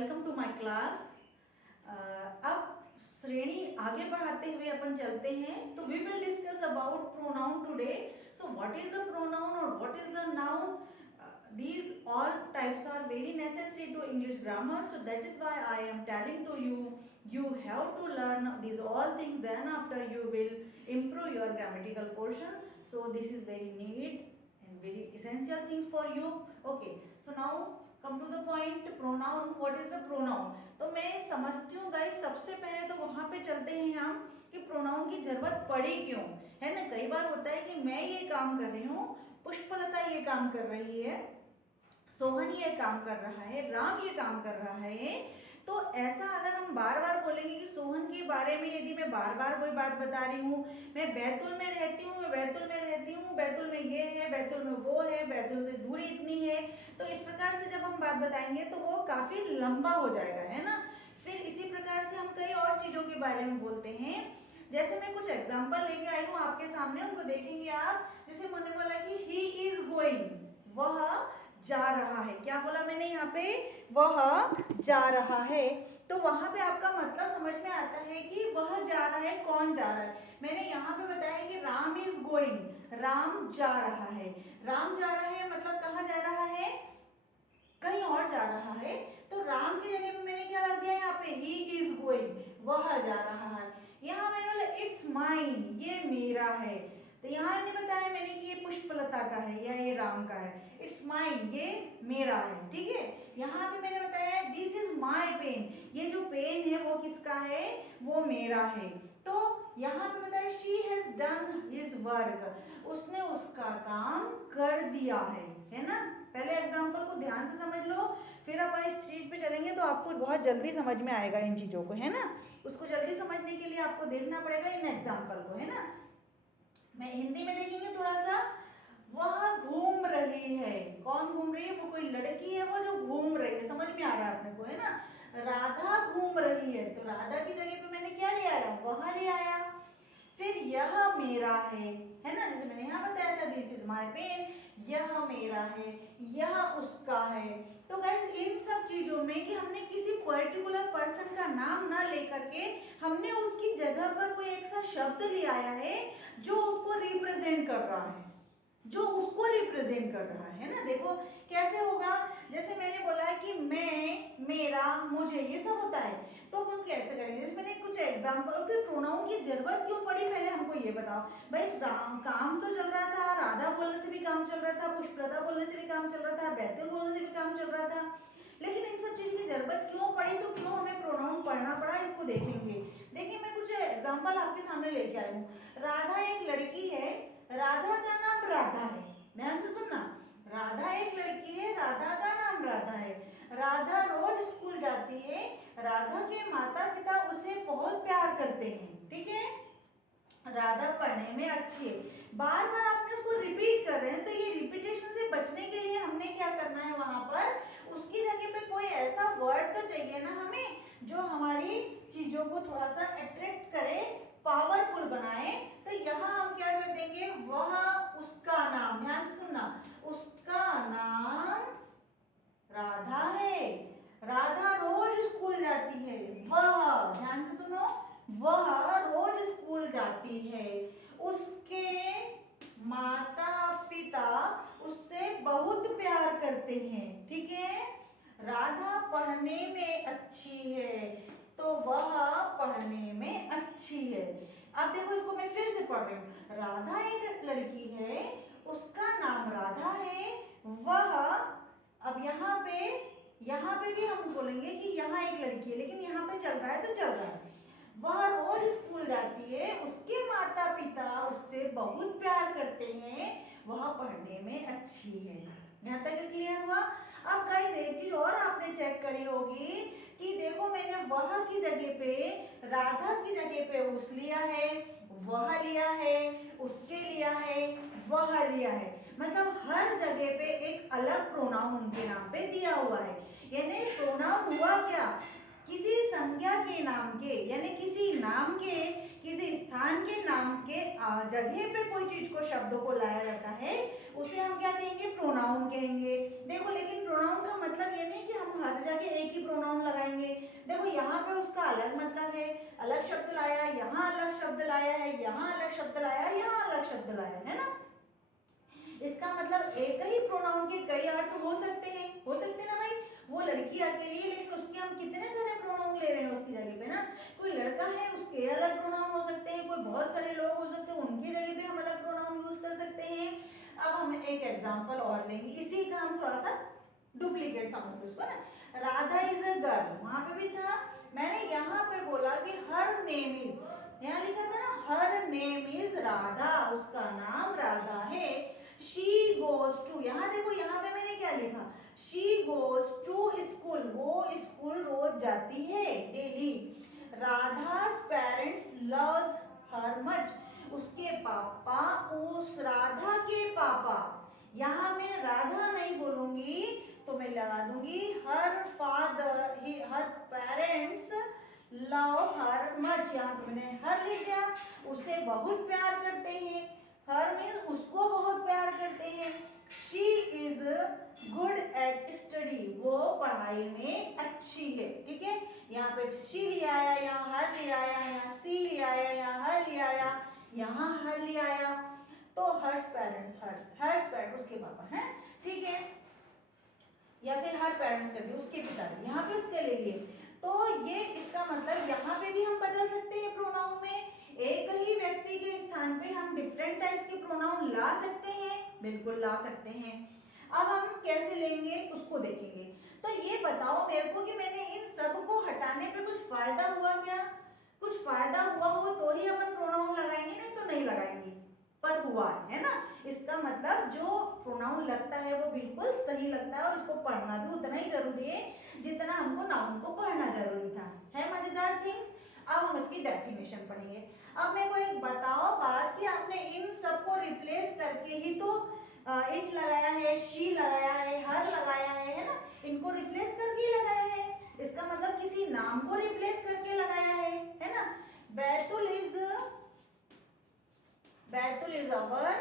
Welcome to my class. अब श्रेणी आगे बढ़ाते हुए अपन चलते हैं, तो we will discuss about pronoun today. So what is the pronoun और what is the noun? These all types are very necessary to English grammar, so that is why I am telling to you, you have to learn these all things, then after you will improve your grammatical portion. So this is very need and very essential things for you. Okay, so now come to the point. Pronoun, what is the pronoun? तो मैं समझती हूँ guys, सबसे पहले तो वहाँ पे चलते हैं हम कि प्रोनाउन की जरूरत पड़ी क्यों, है ना। कई बार होता है कि मैं ये काम कर रही हूँ, पुष्पलता ये काम कर रही है, सोहन ये काम कर रहा है, राम ये काम कर रहा है। तो ऐसा अगर हम बार बार बोलेंगे कि सोहन के बारे में, यदि मैं बार बार कोई बात बता रही हूँ, मैं बैतूल में रहती हूँ, मैं बैतूल में रहती हूँ, बैतूल में ये है, बैतूल में वो है, बैतूल से दूरी इतनी है, तो इस प्रकार से जब हम बात बताएंगे तो वो काफी लंबा हो जाएगा, है ना। फिर इसी प्रकार से हम कई और चीजों के बारे में बोलते हैं। जैसे मैं कुछ एग्जाम्पल लेके आई हूँ आपके सामने, उनको देखेंगे आप। जैसे मैंने बोला कि ही इज गोइंग, वह जा रहा है। क्या बोला मैंने यहाँ पे? वह जा रहा है। तो वहां पे आपका मतलब समझ में आता है कि वह जा रहा है, कौन जा रहा है। मैंने यहाँ पे बताया कि राम इज गोइंग, राम जा रहा है। राम जा रहा है मतलब कहाँ जा रहा है? कहीं और जा रहा है। तो राम की जगह पे मैंने क्या लग दिया यहाँ पे? ही इज गोइंग, वह जा रहा है। यहाँ मैंने बोला इट्स माइन, ये मेरा है। तो यहाँ नहीं बताया मैंने कि ये पुष्पलता का है या ये राम का है। इट्स माइन, ये मेरा है, ठीक है। यहाँ पे मैंने बताया दिस इज माई पेन, ये जो पेन है वो किसका है? वो मेरा है। तो यहाँ पे बताया she has done his work, उसने उसका काम कर दिया है ना। पहले एग्जाम्पल को ध्यान से समझ लो, फिर अपन इस चीज पे चलेंगे तो आपको बहुत जल्दी समझ में आएगा इन चीजों को, है ना। उसको जल्दी समझने के लिए आपको देखना पड़ेगा इन एग्जाम्पल को, है ना। मैं हिंदी में देखेंगे थोड़ा सा। वह घूम रही है, कौन घूम रही है? वो कोई लड़की है वो जो घूम रही है, समझ में आ रहा है अपने को, है ना। राधा घूम रही है, तो राधा की जगह पे मैंने क्या ले आया? वह ले आया। फिर यह मेरा है ना, जैसे मैंने यहाँ बताया था दिस इज माय पेन, यह मेरा है, यह उसका है। तो गाइस इन सब चीजों में कि हमने किसी पर्टिकुलर पर्सन का नाम ना लेकर के हमने उसकी जगह पर कोई एक सा शब्द ले आया है जो उसको रिप्रेजेंट कर रहा है, जो उसको रिप्रेजेंट कर रहा है ना। देखो कैसे होगा, जैसे मैंने बोला है कि मैं, मेरा, मुझे, ये सब होता है। तो हम कैसे करेंगे? जैसे मैंने कुछ एग्जांपल, फिर प्रोनाउन की जरूरत क्यों पड़ी पहले हमको ये बताओ भाई। काम तो चल रहा था, राधा बोलने से भी काम चल रहा था, पुष्पलता बोलने से भी काम चल रहा था, बैतूल बोलने से भी काम चल रहा था, लेकिन इन सब चीज की जरूरत क्यों पड़ी? तो क्यों हमें प्रोनाउन पढ़ना पड़ा, इसको देखेंगे। देखिए मैं कुछ एग्जाम्पल आपके सामने लेके आई हूँ। राधा एक लड़की है, राधा का नाम राधा है, ध्यान से सुनना। राधा एक लड़की है, राधा का नाम राधा है। राधा रोज स्कूल जाती है, राधा के माता पिता उसे बहुत प्यार करते हैं, ठीक है। राधा पढ़ने में अच्छी है। बार बार आपने उसको रिपीट कर रहे हैं, तो ये रिपीटेशन से बचने के लिए हमने क्या करना है? वहां पर उसकी जगह पे कोई ऐसा वर्ड तो चाहिए ना हमें जो हमारी चीजों को थोड़ा सा अट्रैक्ट करे, पावरफुल बनाए। तो यहाँ हम क्या कर देंगे? वह उसका नाम, ध्यान से सुनना, उसका नाम राधा है, राधा रोज स्कूल जाती है। वह, ध्यान से सुनो, वह रोज स्कूल जाती है, उसके माता पिता उससे बहुत प्यार करते हैं, ठीक है। राधा पढ़ने में अच्छी है, तो वह पढ़ने में अच्छी है। अब देखो इसको मैं फिर से पढ़ रही हूँ। राधा एक लड़की है, उसका नाम राधा है, वह, अब यहाँ पे भी हम बोलेंगे कि यहाँ एक लड़की है, लेकिन यहाँ पे चल रहा है तो चल रहा है। वह रोज स्कूल जाती है, उसके माता पिता उससे बहुत प्यार करते हैं, वह पढ़ने में अच्छी है। यहाँ तक क्लियर हुआ? अब गाइस एक चीज और आपने चेक करी होगी कि देखो मैंने वह की जगह पे, राधा की जगह पे उस लिया है, वह लिया है, उसके लिया है, वह लिया है। मतलब हर जगह पे एक अलग प्रोनाउन उनके नाम पे दिया हुआ है। यानी प्रोनाउन हुआ क्या? किसी संज्ञा के नाम के, यानी किसी नाम के, किसी स्थान के नाम के जगह पे कोई चीज को, शब्दों को लाया जाता है, उसे हम क्या कहेंगे? प्रोनाउन कहेंगे। देखो लेकिन प्रोनाउन का मतलब ये नहीं कि हम हर जगह एक ही प्रोनाउन लगा यहाँ अलग शब्द लाया, यहाँ अलग शब्द लाया, है ना। इसका मतलब एक ही प्रोनाउन के कई अर्थ हो सकते हैं ना भाई। वो लड़की अकेली है लेकिन उसके हम कितने सारे प्रोनाउन ले रहे हैं उसकी जगह पे ना। कोई लड़का है उसके अलग प्रोनाउन हो सकते हैं, कोई बहुत सारे लोग हो सकते हैं उनकी जगह पे हम अलग प्रोनाउन यूज कर सकते हैं। अब हम एक एग्जांपल और लेंगे, इसी का हम थोड़ा सा डुप्लीकेट समझ लो इसको ना। राधा इज अ गर्ल, वहां पे भी था, मैंने यहाँ पे बोला कि हर नेम इज, यहाँ लिखा था ना हर नेम इज राधा, उसका नाम राधा है। शी गोज टू, यहाँ देखो यहाँ पे मैंने क्या लिखा, शी गोज टू स्कूल, वो स्कूल रोज जाती है डेली। राधा's पेरेंट्स लव्स हर मच, उसके पापा, उस राधा के पापा, यहाँ मैं राधा नहीं बोलूंगी तो मैं लगा दूंगी हर फादर, हर पेरेंट्स लव हर मच, यहाँ पे मैंने हर लिख दिया, उसे बहुत प्यार करते हैं, हर में उसको बहुत प्यार करते हैं। She is good at study, वो पढ़ाई में अच्छी है, ठीक है। यहाँ पे शी ले आया, यहाँ हर ले आया, यहाँ सी ले आया, यहाँ हर ले आया, यहाँ हर ले आया, तो हर्ष पेरेंट्स, हर्ष पेरेंट्स उसके पापा हैं, ठीक है। या फिर हर पेरेंट्स कर दिए उसके पिताजी, यहाँ पे उसके ले लिए। तो ये इसका मतलब यहाँ पे भी हम बदल सकते हैं प्रोनाउन में, एक ही व्यक्ति के स्थान पे हम डिफरेंट टाइप्स के प्रोनाउन ला सकते हैं, बिल्कुल ला सकते हैं। अब हम कैसे लेंगे उसको देखेंगे। तो ये बताओ मेरे को कि मैंने इन सब को हटाने पे कुछ फायदा हुआ क्या? कुछ फायदा हुआ हो तो ही अपन प्रोनाउन लगाएंगे, नहीं तो नहीं लगाएंगे, पर हुआ है ना। इसका मतलब जो प्रोनाउन लगता है वो बिल्कुल सही लगता है और इसको पढ़ना भी उतना ही जरूरी है जितना हमको नाउन को पढ़ना जरूरी था। है मजेदार थिंग्स। अब हम इसकी डेफिनेशन पढ़ेंगे। अब मेरे को एक बताओ बात कि आपने इन सबको रिप्लेस करके ही तो इट लगाया है, शी लगाया है, हर लगाया है ना, इनको रिप्लेस करके ही लगाया है। इसका मतलब किसी नाम को रिप्लेस करके लगाया है ना। बैतुल इज अवर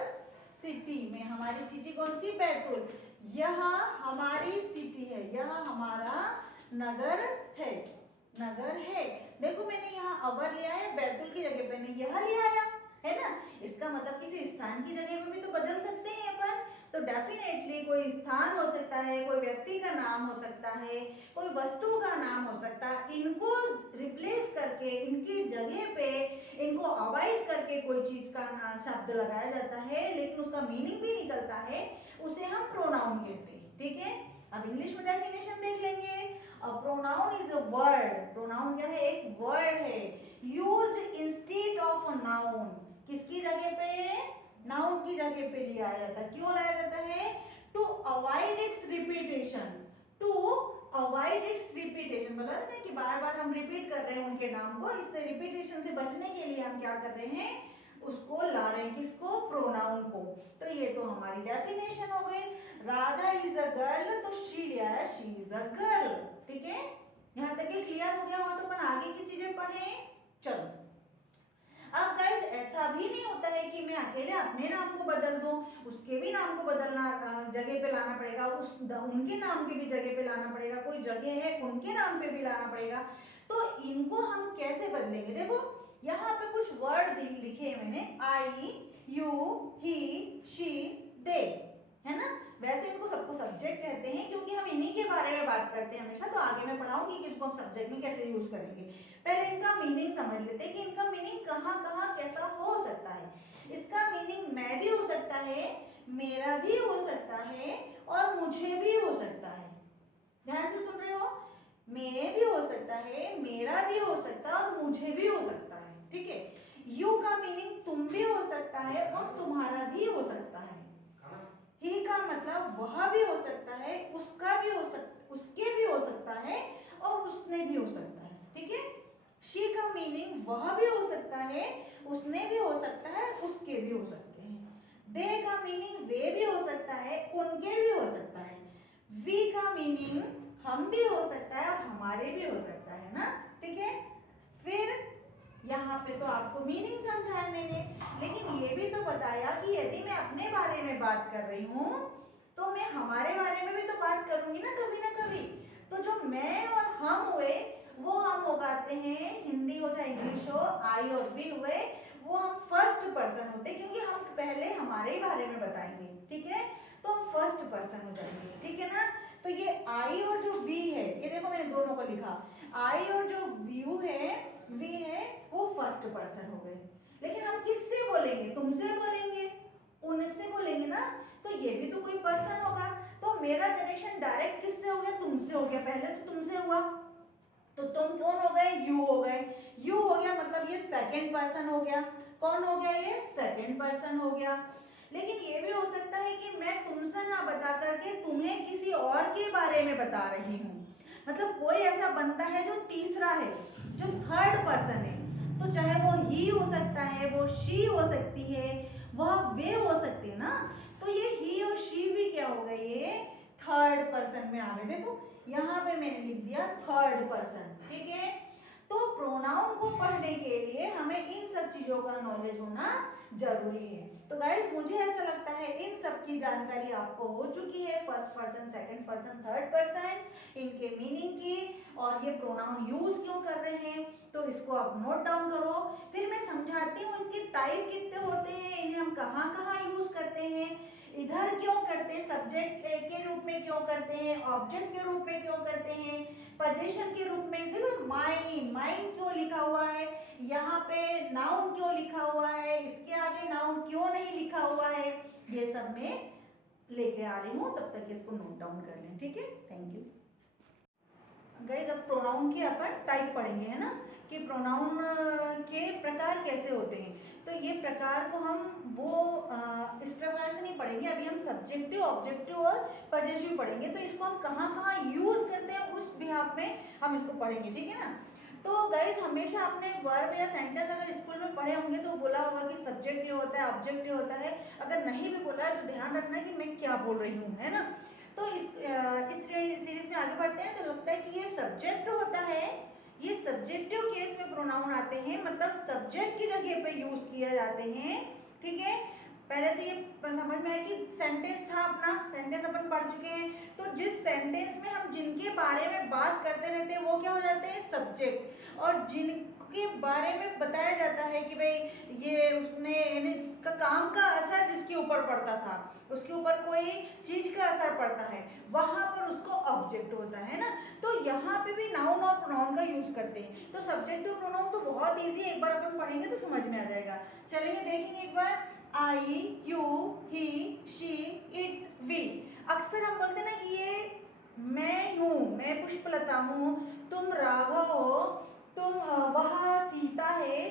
सिटी, में हमारी सिटी कौन सी? बैतुल। यह हमारी सिटी है, यह हमारा नगर है, नगर है। देखो मैंने यहाँ अवर लिया है, बैतुल की जगह पे मैंने यह ले आया है ना। इसका मतलब किसी स्थान की जगह पे भी तो बदल सकते हैं अपन। तो डेफिनेटली कोई स्थान हो सकता है, कोई व्यक्ति का नाम हो सकता है, कोई वस्तु का नाम हो सकता है। इनको रिप्लेस करके, इनकी जगह पे इनको अवॉइड करके कोई चीज का शब्द लगाया जाता है लेकिन उसका मीनिंग भी निकलता है, उसे हम प्रोनाउन कहते हैं, ठीक है। अब इंग्लिश में डेफिनेशन देख लेंगे। Pronoun is a word, pronoun क्या है? एक वर्ड है, यूज्ड इंस्टेड ऑफ नाउन। किसकी जगह पे? नाउन की जगह पे लिया जाता है। क्यों लाया जाता है? To avoid its repetition, to avoid its repetition. बोला था ना कि बार बार हम रिपीट कर रहे हैं उनके नाम को, इससे रिपीटेशन से बचने के लिए हम क्या कर रहे हैं? उसको ला रहे हैं, किसको? प्रोनाउन को। तो ये तो हमारी डेफिनेशन हो गई। राधा इज अ गर्ल, तो शी लिया है, शी इज अ गर्ल, ठीक है। यहाँ तक ये क्लियर हो गया हो तो अपन आगे की चीजें पढ़ें। चलो अब गाइस ऐसा भी नहीं होता है कि मैं अकेले अपने नाम को बदल दूं, उसके भी नाम को बदलना, जगह पे लाना पड़ेगा, उनके नाम की भी जगह पे लाना पड़ेगा, कोई जगह है उनके नाम पे भी लाना पड़ेगा। तो इनको हम कैसे बदलेंगे? देखो यहाँ पे कुछ वर्ड लिखे हैं मैंने, आई, यू, ही, शी, दे, है ना। वैसे इनको सबको सब्जेक्ट कहते हैं क्योंकि हम इन्हीं के बारे में बात करते हैं हमेशा। तो आगे मैं पढ़ाऊंगी कि इसको हम सब्जेक्ट में कैसे यूज करेंगे। पहले इनका मीनिंग समझ लेते हैं कि इनका मीनिंग कहाँ कहाँ कैसा हो सकता है। इसका मीनिंग मैं भी हो सकता है, मेरा भी हो सकता है और मुझे भी हो सकता है। ध्यान से सुन रहे हो? मैं भी हो सकता है, मेरा भी हो सकता है और मुझे भी हो सकता है, ठीक है। यू का मीनिंग तुम भी हो सकता है और तुम्हारा भी हो सकता है। ही का मतलब वह भी हो सकता है, उसका भी हो सकता, उसके भी हो सकता है और उसने भी हो सकता है, ठीक है। शी का मीनिंग वह भी हो सकता है, उसने भी हो सकता है, उसके भी हो सकते हैं। दे का मीनिंग वे भी हो सकता है, उनके भी हो सकता है। वी का मीनिंग हम भी हो सकता है और हमारे भी हो सकता है ना, ठीक है। फिर यहाँ पे तो आपको मीनिंग समझाया मैंने, लेकिन ये भी तो बताया कि यदि मैं अपने बारे में बात कर रही हूँ तो मैं हमारे बारे में भी तो बात करूंगी ना कभी। तो जो मैं और हम हुए वो हम उगाते हैं, हिंदी हो चाहे इंग्लिश हो, आई और वी हुए वो हम फर्स्ट पर्सन होते हैं, क्योंकि हम पहले हमारे ही बारे में बताएंगे, ठीक है, तो हम फर्स्ट पर्सन हो जाएंगे, ठीक है ना। तो ये आई और जो वी है, ये देखो मैंने दोनों को लिखा, आई और जो व्यू है, वी है, वो फर्स्ट पर्सन हो गए। लेकिन हम किससे बोलेंगे, तुमसे बोलेंगे, उनसे बोलेंगे ना, तो ये भी तो कोई पर्सन होगा। तो मेरा कनेक्शन डायरेक्ट किससे हो गया, तुमसे हो गया, पहले तो तुमसे हुआ, तो तुम कौन हो गए, यू हो गए, यू हो गया मतलब ये सेकंड पर्सन हो गया, कौन हो गया, ये सेकंड पर्सन हो गया। लेकिन ये भी हो सकता है कि मैं तुमसे ना बता करके तुम्हें किसी और के बारे में बता रही हूँ, मतलब कोई ऐसा बंदा है जो तीसरा है, जो थर्ड पर्सन है, तो चाहे वो ही हो सकता है, वो शी हो सकती है, वह वे हो सकती है ना, तो ये ही और शी भी क्या हो गए, ये थर्ड पर्सन में आ गए। देखो यहाँ पे मैंने लिख दिया थर्ड पर्सन, ठीक है। तो प्रोनाउन को पढ़ने के लिए हमें इन सब चीजों का नॉलेज होना जरूरी है। तो गाइस मुझे ऐसा लगता है इन सब की जानकारी आपको हो चुकी है, first person, second person, third person, इनके मीनिंग की, और ये प्रोनाउन यूज क्यों कर रहे हैं, तो इसको आप नोट डाउन करो। फिर मैं समझाती हूँ इसके टाइप कितने होते हैं, इन्हें हम कहाँ कहाँ यूज करते हैं, इधर क्यों करते हैं, सब्जेक्ट के रूप में क्यों करते हैं, ऑब्जेक्ट के रूप में क्यों करते हैं, पोजीशन के रूप में, देखो माइन, माइन क्यों लिखा हुआ है, यहाँ पे नाउन क्यों लिखा हुआ है, इसके आगे नाउन क्यों नहीं लिखा हुआ है, ये सब मैं लेके आ रही हूँ, तब तक इसको नोट डाउन कर लें, ठीक है। Thank you guys. अब प्रोनाउन के अपन टाइप पढ़ेंगे, है ना, कि प्रोनाउन के प्रकार कैसे होते हैं। तो ये प्रकार को हम इस प्रकार से नहीं पढ़ेंगे, अभी हम सब्जेक्टिव, ऑब्जेक्टिव और पजेसिव पढ़ेंगे, तो इसको हम कहाँ कहाँ यूज करते हैं उस बिहाफ में हम इसको पढ़ेंगे, ठीक है ना। तो गाइस हमेशा आपने वर्ब या सेंटेंस अगर स्कूल में पढ़े होंगे तो बोला होगा कि सब्जेक्ट ये होता है, ऑब्जेक्ट ये होता है, अगर नहीं भी बोला है तो ध्यान रखना है कि मैं क्या बोल रही हूँ, है ना। तो इस सीरीज में आगे बढ़ते हैं, तो लगता है कि ये सब्जेक्ट होता है, ये सब्जेक्टिव केस में प्रोनाउन आते हैं, मतलब सब्जेक्ट की जगह पे यूज किए जाते हैं, ठीक है। पहले तो ये समझ में आया कि सेंटेंस था अपना, सेंटेंस अपन पढ़ चुके हैं, तो जिस सेंटेंस में हम जिनके बारे में बात करते रहते हैं वो क्या हो जाते हैं, सब्जेक्ट, और जिनके बारे में बताया जाता है कि भाई ये उसने जिसका काम का असर जिसके ऊपर पड़ता था, उसके ऊपर कोई चीज का असर पड़ता है, वहां पर उसको ऑब्जेक्ट होता है ना। तो यहाँ पे भी नाउन और प्रोनाउन का यूज करते हैं। तो सब्जेक्टिव प्रोनाउन तो बहुत इजी है, एक बार अपन पढ़ेंगे तो समझ में आ जाएगा। चलेंगे देखेंगे एक बार, I, you, he, she, it, we. अक्सर हम बोलते हैं ना कि ये मैं हूँ, मैं पुष्पलता हूँ, तुम राघव हो, तुम वह सीता है,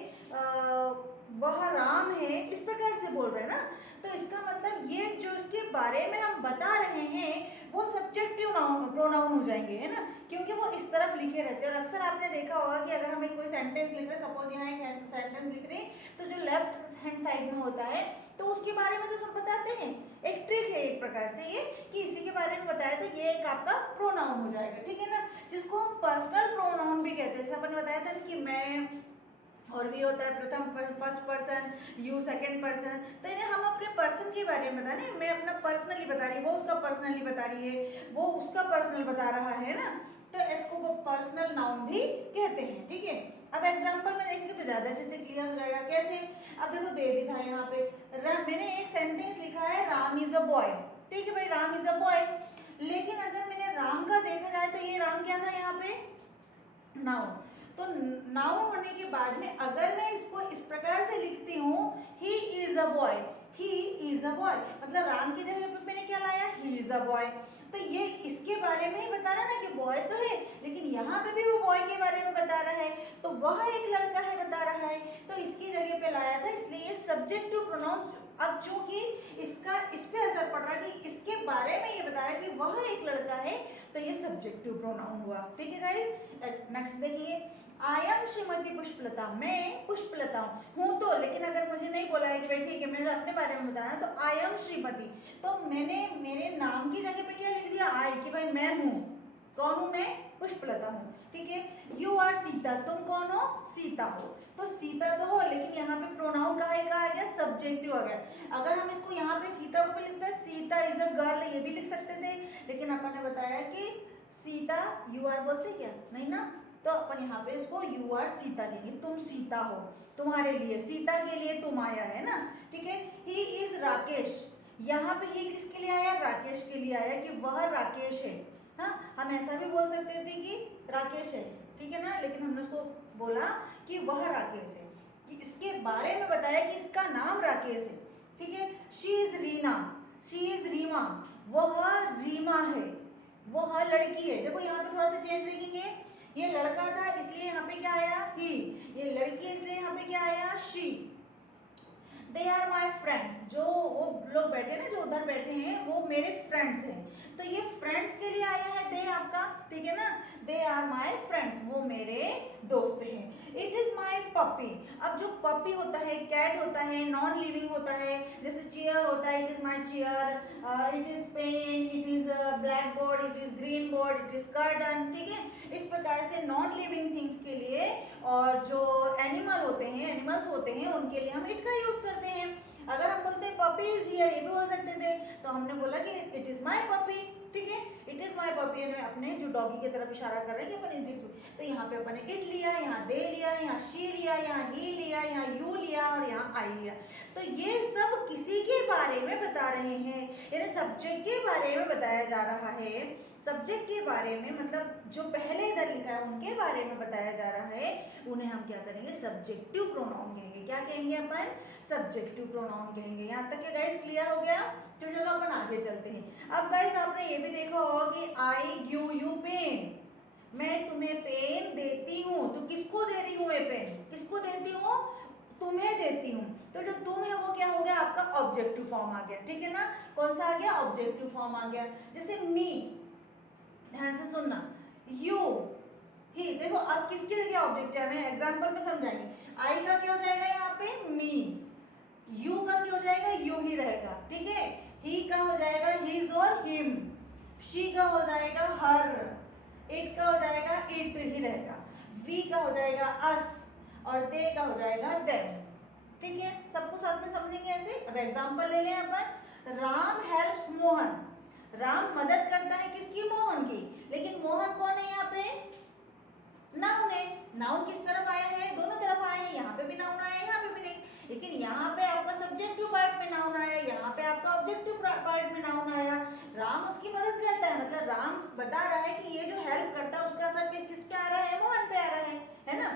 वह राम है, इस प्रकार से बोल रहे हैं ना। तो इसका मतलब ये जो इसके बारे में हम बता रहे हैं वो सब्जेक्टिव प्रोनाउन हो जाएंगे, है ना, क्योंकि वो इस तरफ लिखे रहते हैं। और अक्सर आपने देखा होगा कि अगर हम एक कोई सेंटेंस लिख रहे हैं, सपोज यहाँ एक सेंटेंस लिख रहे हैं, तो जो लेफ्ट हैंड साइड में होता है तो उसके बारे में तो सब बताते हैं, एक ट्रिक है एक प्रकार से ये, कि इसी के बारे में बताया तो ये एक आपका प्रोनाउन हो जाएगा, ठीक है ना, जिसको हम पर्सनल प्रोनाउन भी कहते हैं। जैसे अपन बताया था कि मैं, और भी होता है प्रथम first person, you second person, तो इन्हें हम अपने पर्सन के बारे में बता रहे हैं, मैं अपना पर्सनली बता रही हूँ, वो उसका पर्सनली बता रही है, वो उसका पर्सनल बता रहा है ना, तो इसको वो पर्सनल नाउन भी कहते हैं, ठीक है। अब एग्जांपल में देखेंगे तो ज़्यादा अच्छे से क्लियर हो जाएगा। कैसे, अब देखो दे भी था यहाँ पे, मैंने एक सेंटेंस लिखा है राम इज अ बॉय, ठीक है भाई, राम इज अ बॉय, लेकिन अगर मैंने राम का देखा जाए तो ये राम क्या था यहाँ पे, नाउन। तो नाउन होने के बाद में अगर मैं इसको इस प्रकार से लिखती हूँ, he is a boy, he is a boy, मतलब राम की जगह पे मैंने क्या लाया, ही इज अ बॉय, तो ये इसके बारे में ही बता रहा ना कि बॉय तो है, लेकिन यहाँ पे भी वो बॉय के बारे में बता रहा है, तो वह एक लड़का है बता रहा है, तो इसकी जगह पे लाया था, इसलिए ये सब्जेक्टिव प्रोनाउन। अब चूंकि इसका इस पे असर पड़ रहा है कि इसके बारे में ये बता रहा है कि वह एक लड़का है, तो ये सब्जेक्टिव प्रोनाउन हुआ, ठीक है गाइस। नेक्स्ट देखिए, आई एम श्रीमती पुष्पलता, मैं पुष्पलता हूँ, तो लेकिन अगर मुझे नहीं बोला है कि भाई ठीक है मुझे अपने बारे में बताना, तो आई एम श्रीमती, तो मैंने मेरे नाम की जगह पे क्या लिख दिया, आई, कि भाई मैं हूँ, कौन हूँ मैं, पुष्पलता हूँ, ठीक है। यू आर सीता, तुम कौन हो, सीता हो, तो सीता तो हो, लेकिन यहाँ पे प्रोनाउन कहाँ आ गया, सब्जेक्टिव आ गया। अगर हम इसको यहाँ पे सीता को भी लिखते हैं, सीता इज अ गर्ल, ये भी लिख सकते थे, लेकिन अपन ने बताया कि सीता, यू आर बोलते क्या, नहीं ना, तो अपन यहाँ पे इसको यू आर सीता लेंगे, तुम सीता हो, तुम्हारे लिए, सीता के लिए तुम आया है ना, ठीक है। ही इज राकेश, यहाँ पे ही किसके लिए आया, राकेश के लिए आया, कि वह राकेश है। हाँ, हम ऐसा भी बोल सकते थे कि राकेश है, ठीक है ना, लेकिन हमने उसको बोला कि वह राकेश है, कि इसके बारे में बताया कि इसका नाम राकेश है, ठीक है। She is Reena, she is Reema, वह रीमा है, वह लड़की है। देखो यहाँ पे थोड़ा सा चेंज देखेंगे, ये लड़का था इसलिए यहाँ पे क्या आया, ही, ये लड़की है इसलिए यहाँ पे क्या आया, she. They are my friends, जो वो लोग बैठे ना, जो उधर बैठे हैं वो मेरे फ्रेंड्स हैं, तो ये फ्रेंड्स के लिए आया है दे आपका, ठीक है ना, दे आर माई फ्रेंड्स, वो मेरे दोस्त हैं। इट इज माई पपी, अब जो पपी होता है, कैट होता है, नॉन लिविंग होता है, जैसे चेयर होता है, it is my chair, it is pen, it is black board, it is green board, it is curtain, ठीक है। इस प्रकार से नॉन लिविंग थिंग्स के लिए और जो एनिमल होते हैं, एनिमल्स होते हैं, उनके लिए हम इट का यूज करते हैं। अगर हम बोलते हैं पपी इज हियर, ये भी बोल सकते थे, तो हमने बोला कि इट इज माई पपी, ठीक है, इट इज माई पपी, अपने जो डॉगी की तरफ इशारा कर रहे हैं कि अपन इट इज, तो यहाँ पे अपन ने इट लिया, यहाँ दे लिया, यहाँ शी लिया, यहाँ ही लिया, यहाँ यू लिया और यहाँ आई लिया। तो ये सब किसी के बारे में बता रहे हैं, यानी सब्जेक्ट के बारे में बताया जा रहा है, सब्जेक्ट के बारे में, मतलब जो पहले इधर लिखा है उनके बारे में बताया जा रहा है, उन्हें हम क्या करेंगे, सब्जेक्टिव प्रोनाउन कहेंगे। क्या कहेंगे अपन, सब्जेक्टिव प्रोनाउन कहेंगे। यहाँ तक के गाइस क्लियर हो गया, तो चलो अपन आगे चलते हैं। अब गाइस आपने ये भी देखा होगा कि आई गिव यू पेन, मैं तुम्हें पेन देती हूँ, तो किसको दे रही हूँ मैं पेन, किसको देती हूँ, तुम्हें देती हूँ, तो जो तुम है वो क्या हो गया, आपका ऑब्जेक्टिव फॉर्म आ गया, ठीक है ना, कौन सा आ गया, ऑब्जेक्टिव फॉर्म आ गया। जैसे मी, ध्यान से सुनना, यू, ही, देखो अब किसके जगह ऑब्जेक्ट है, हमें एग्जांपल में समझाएंगे। आई का क्या हो जाएगा यहाँ पे, मी, यू का क्या हो जाएगा, यू ही रहेगा, ठीक है। ही का हो जाएगा हिज और हिम, शी का हो जाएगा हर, इट का हो जाएगा इट ही रहेगा, वी का हो जाएगा अस और दे का हो जाएगा देम, ठीक है। सबको साथ में समझेंगे ऐसे। अब एग्जांपल ले लें अपन, राम हेल्प्स मोहन, राम मदद करता है किसकी, मोहन की, लेकिन मोहन कौन है यहाँ पे, नाउन है। नाउन किस तरफ आया है, दोनों तरफ आया है, यहाँ पे भी नाउन आया है, यहाँ पे भी नहीं, लेकिन यहाँ पे आपका सब्जेक्टिव पार्ट में नाउन आया, यहाँ पे आपका ऑब्जेक्टिव पार्ट में नाउन आया। राम उसकी मदद करता है, मतलब राम बता रहा है कि ये जो हेल्प करता है उसका असर फिर किस पे आ रहा है, मोहन पे आ रहा है ना।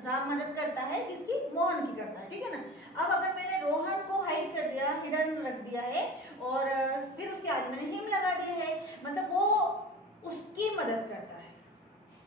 राम मदद करता है किसकी, मोहन की करता है, ठीक है ना। अब अगर मैंने रोहन को हाइड कर दिया, हिडन रख दिया है, और फिर उसके आगे मैंने हिम लगा दिया है, मतलब वो उसकी मदद करता है,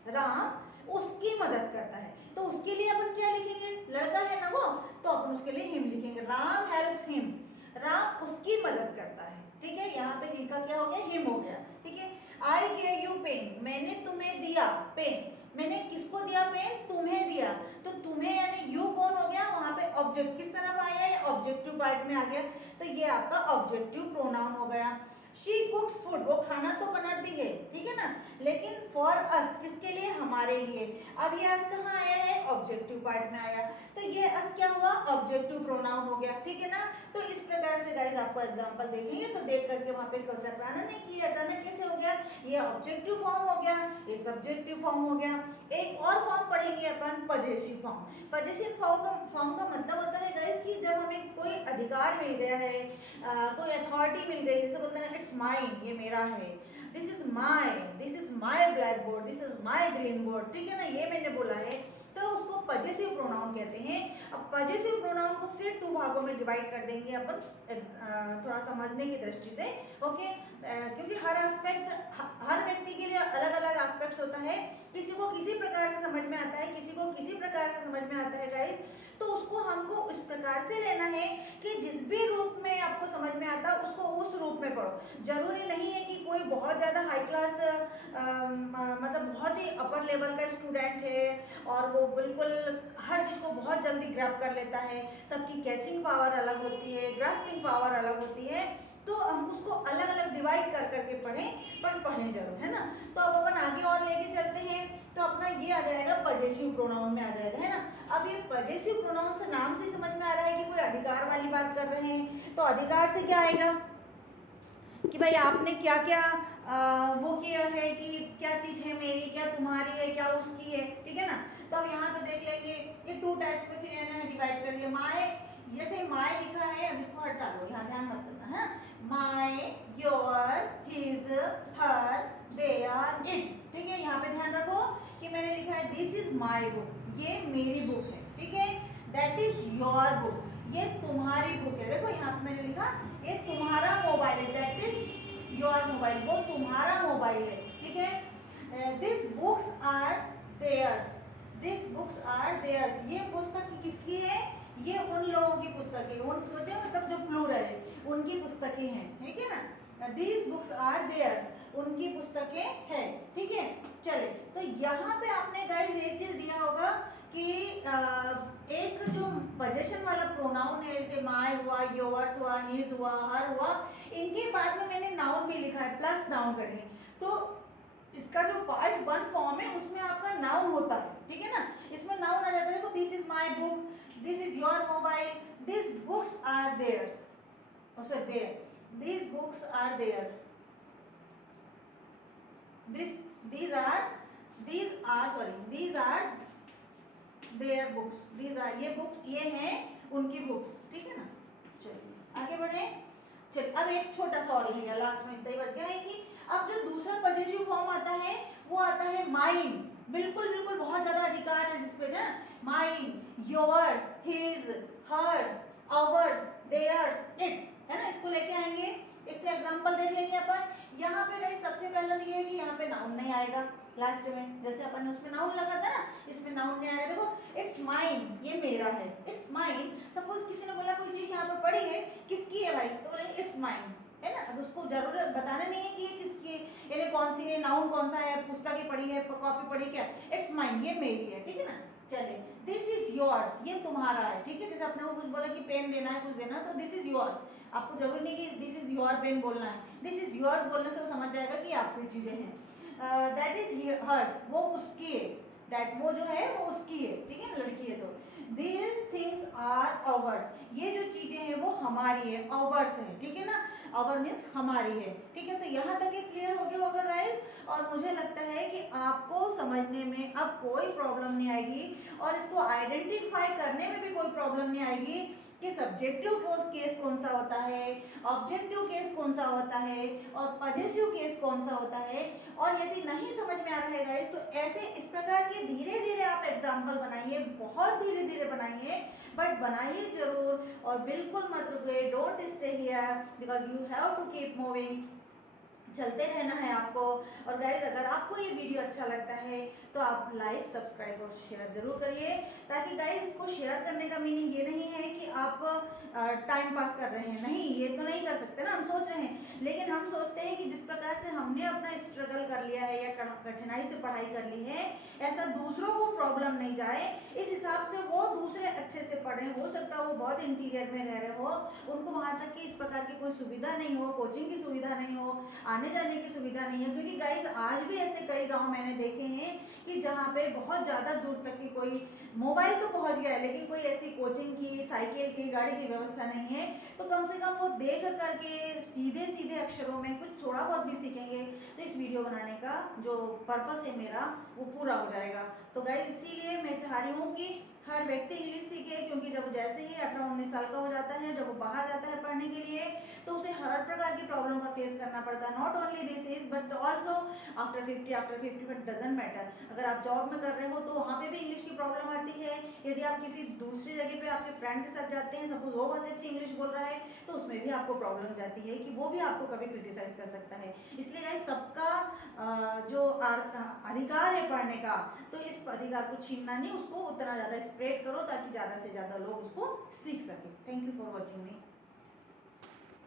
राम उसकी मदद करता है, तो उसके लिए अपन क्या लिखेंगे, लड़का है ना वो, तो अपन उसके लिए हिम लिखेंगे, राम हेल्प्स हिम, राम उसकी मदद करता है, ठीक है। यहाँ पे ही का क्या हो गया, हिम हो गया, ठीक है। आई गेव यू पेन, मैंने तुम्हें दिया पेन, मैंने किसको दिया पेन, तुम्हें दिया, तो तुम्हें यानी यू कौन हो गया, वहां पे ऑब्जेक्ट किस तरफ आया है, ऑब्जेक्टिव पार्ट में आ गया, तो ये आपका ऑब्जेक्टिव प्रोनाउन हो गया। शी कुक्स फूड, वो खाना तो बनाती है, ठीक है ना, लेकिन फॉर अस, किसके लिए, हमारे लिए। अब ये अस कहाँ आया है, ऑब्जेक्टिव पार्ट में आया, तो ये अस क्या हुआ, ऑब्जेक्टिव प्रोनाउन हो गया, ठीक है ना। तो इस प्रकार से गाइस आपको एग्जांपल देखेंगे तो देख करके वहां पे चक्राना नहीं किया, अचानक कैसे हो गया, ये ऑब्जेक्टिव फॉर्म हो गया, ये सब्जेक्टिव फॉर्म हो गया। एक और फॉर्म पढ़ेंगे अपन, पजेसिव फॉर्म। पजेसिव फॉर्म का मतलब होता है गाइस कि जब हमें कोई अधिकार मिल गया है, कोई अथॉरिटी मिल गई, जैसे बोलते हैं इट्स माइन, ये मेरा है, this is my black board, this is my green board, ठीक है ना, ये मैंने बोला है, तो उसको पजेसिव प्रोनाउन कहते हैं। अब पजेसिव प्रोनाउन को फिर 2 भागों में डिवाइड कर देंगे अपन, थोड़ा समझने की दृष्टि से, ओके। क्योंकि हर एस्पेक्ट, हर व्यक्ति के लिए अलग अलग एस्पेक्ट्स होता है, किसी को किसी प्रकार से समझ में आता है, किसी को किसी प्रकार से समझ में आता है गाइस, तो उसको हमको इस प्रकार से लेना है कि जिस भी रूप में आपको समझ में आता है उसको उस रूप में पढ़ो। जरूरी नहीं है कि कोई बहुत ज़्यादा हाई क्लास, मतलब बहुत ही अपर लेवल का स्टूडेंट है और वो बिल्कुल हर चीज़ को बहुत जल्दी ग्रैब कर लेता है, सबकी कैचिंग पावर अलग होती है, ग्रास्पिंग पावर अलग होती है, तो हम उसको अलग अलग डिवाइड कर करके पढ़ें, पर पढ़ें जरूर, है ना। तो अब अपन आगे और लेके चलते हैं, तो अपना ये आ जाएगा पजेसिव प्रोनाउन में आ जाएगा, है ना। अब ये पजेसिव प्रोनाउन से नाम से समझ में आ रहा है कि कोई अधिकार वाली बात कर रहे हैं, तो अधिकार से क्या आएगा कि भाई आपने क्या क्या वो किया है, कि क्या चीज़ है मेरी, क्या ठीक है ना। तो अब यहाँ पे देख लेंगे ये 2 टाइप्स पे फिर मैंने डिवाइड कर दिया। माय, जैसे माय लिखा है, अब इसको हटा दो, यहाँ ध्यान मत करना है। My, your, his, her, their, it, ठीक है। यहाँ पे ध्यान रखो कि मैंने लिखा है दिस इज माय बुक, ये मेरी बुक है, ठीक है। दैट इज योर बुक, ये तुम्हारी बुक है। देखो यहाँ पे मैंने लिखा ये तुम्हारा मोबाइल है, दैट इज योर मोबाइल, वो तुम्हारा मोबाइल है, ठीक है। This books are theirs, this books are theirs, ये पुस्तक किसकी है, ये उन लोगों की पुस्तक है, उन मतलब जो प्लूरल है उनकी पुस्तकें हैं, ठीक है ना। दीज बुक्स आर देयर्स, उनकी पुस्तकें हैं, ठीक है। चले, तो यहाँ पे आपने गाइस एक चीज दिया होगा कि एक जो पोजेशन वाला प्रोनाउन है, जैसे माय हुआ, योर्स हुआ, हिज हुआ, हर हुआ, इनके बाद में मैंने नाउन भी लिखा है, प्लस नाउन करके। तो इसका जो पार्ट 1 फॉर्म है उसमें आपका नाउन होता है, ठीक है ना। इसमें नाउन आ जाता है, देखो this is my book, this is your mobile, this books are theirs, sorry their, these books are there, these are their books, these are, ये बुक्स, ये हैं उनकी बुक्स, ठीक है ना। चलिए आगे बढ़े। चलिए अब एक छोटा सा और रह गया, लास्ट में इतना ही बच गया है कि अब जो दूसरा पॉजिटिव फॉर्म आता है वो आता है माइन। बिल्कुल बिल्कुल बहुत ज्यादा अधिकार है जिस पे ना, mine, yours, his, hers, ours, theirs, its, है ना। इसको लेके आएंगे, एक एग्जांपल देख लेंगे अपन। यहाँ पे गाइस सबसे पहला ये है कि यहाँ पे नाउन नहीं आएगा लास्ट में, जैसे अपन ने उसमें नाउन लगा था ना, इसमें नाउन नहीं आएगा। देखो इट्स माइन, ये मेरा है, इट्स माइन। सपोज किसी ने बोला कोई चीज यहाँ पे पड़ी है, किसकी है भाई, तो बोलेंगे इट्स माइन, है ना। अब उसको जरूरत बताना नहीं है कि ये किसकी, यानी कौन सी है, नाउन कौन सा है, पुस्तकें पड़ी है, कॉपी पड़ी, क्या, इट्स माइन, ये मेरी है, ठीक है ना। चलिए दिस इज योर्स, ये तुम्हारा है, ठीक है। जैसे अपने को कुछ बोला कि पेन देना है, कुछ देना है, तो दिस इज योर्स, आपको जरूरी नहीं कि दिस इज योर पेन बोलना है, दिस इज योर्स बोलने से वो समझ जाएगा कि आपकी चीजें हैं। दैट इज हर्स, वो उसकी है, दैट वो जो है वो उसकी है, ठीक है, लड़की है। तो these things are ours, ये जो चीजें हैं वो हमारी है, ours है, ठीक है ना। our मीन्स हमारी है, ठीक है। तो यहाँ तक ये क्लियर हो गया होगा गाइस, और मुझे लगता है कि आपको समझने में अब कोई प्रॉब्लम नहीं आएगी, और इसको आइडेंटिफाई करने में भी कोई प्रॉब्लम नहीं आएगी कि सब्जेक्टिव केस कौन सा होता है, ऑब्जेक्टिव केस कौन सा होता है, और पॉजेसिव केस कौन सा होता है। और यदि नहीं समझ में आ रहा है गाइस, तो ऐसे इस प्रकार के धीरे धीरे आप एग्जाम्पल बनाइए, बहुत धीरे धीरे बनाइए, बट बनाइए जरूर, और बिल्कुल मत रुकिए, don't stay here, because you have to keep moving, चलते रहना है आपको। और गाइज अगर आपको ये वीडियो अच्छा लगता है तो आप लाइक, सब्सक्राइब और शेयर जरूर करिए, ताकि गाइज इसको शेयर करने का मीनिंग ये नहीं है कि आप टाइम पास कर रहे हैं, नहीं, ये तो नहीं कर सकते ना, हम सोच रहे हैं। लेकिन हम सोचते हैं कि जिस प्रकार से हमने अपना स्ट्रगल कर लिया है या कठिनाई से पढ़ाई कर ली है, ऐसा दूसरों को प्रॉब्लम नहीं जाए, इस हिसाब से वो दूसरे अच्छे से पढ़ें। हो सकता है वो बहुत इंटीरियर में रह रहे हो, उनको वहाँ तक कि इस प्रकार की कोई सुविधा नहीं हो, कोचिंग की सुविधा नहीं हो, आने जाने की सुविधा नहीं है। क्योंकि गाइस आज भी ऐसे कई गांव मैंने देखे हैं कि जहाँ पे बहुत ज़्यादा दूर तक की कोई, मोबाइल तो पहुँच गया है लेकिन कोई ऐसी कोचिंग की, साइकिल की, गाड़ी की व्यवस्था नहीं है। तो कम से कम वो देख करके सीधे सीधे अक्षरों में कुछ थोड़ा बहुत भी सीखेंगे, तो इस वीडियो बनाने का जो पर्पस है मेरा वो पूरा हो जाएगा। तो गाइस इसीलिए मैं चाह रही हूँ कि हर व्यक्ति इंग्लिश सीखे, क्योंकि जब जैसे ही 18-19 साल का हो जाता है, जब वो बाहर जाता है पढ़ने के लिए, तो उसे हर प्रकार की प्रॉब्लम का फेस करना पड़ता है। Not only this is but also after 50 but doesn't matter. अगर आप जॉब में कर रहे हो तो वहाँ पे भी इंग्लिश की प्रॉब्लम आती है। यदि आप किसी दूसरी जगह पे आपके फ्रेंड के साथ जाते हैं, सपोज वो बहुत अच्छी इंग्लिश बोल रहा है, तो उसमें भी आपको प्रॉब्लम जाती है कि वो भी आपको कभी क्रिटिसाइज कर सकता है। इसलिए गाइस सबका जो अधिकार है पढ़ने का, तो इस अधिकार को छीनना नहीं, उसको उतना ज़्यादा स्प्रेड करो ताकि ज़्यादा से ज़्यादा लोग उसको सीख सकें। Thank you for watching me.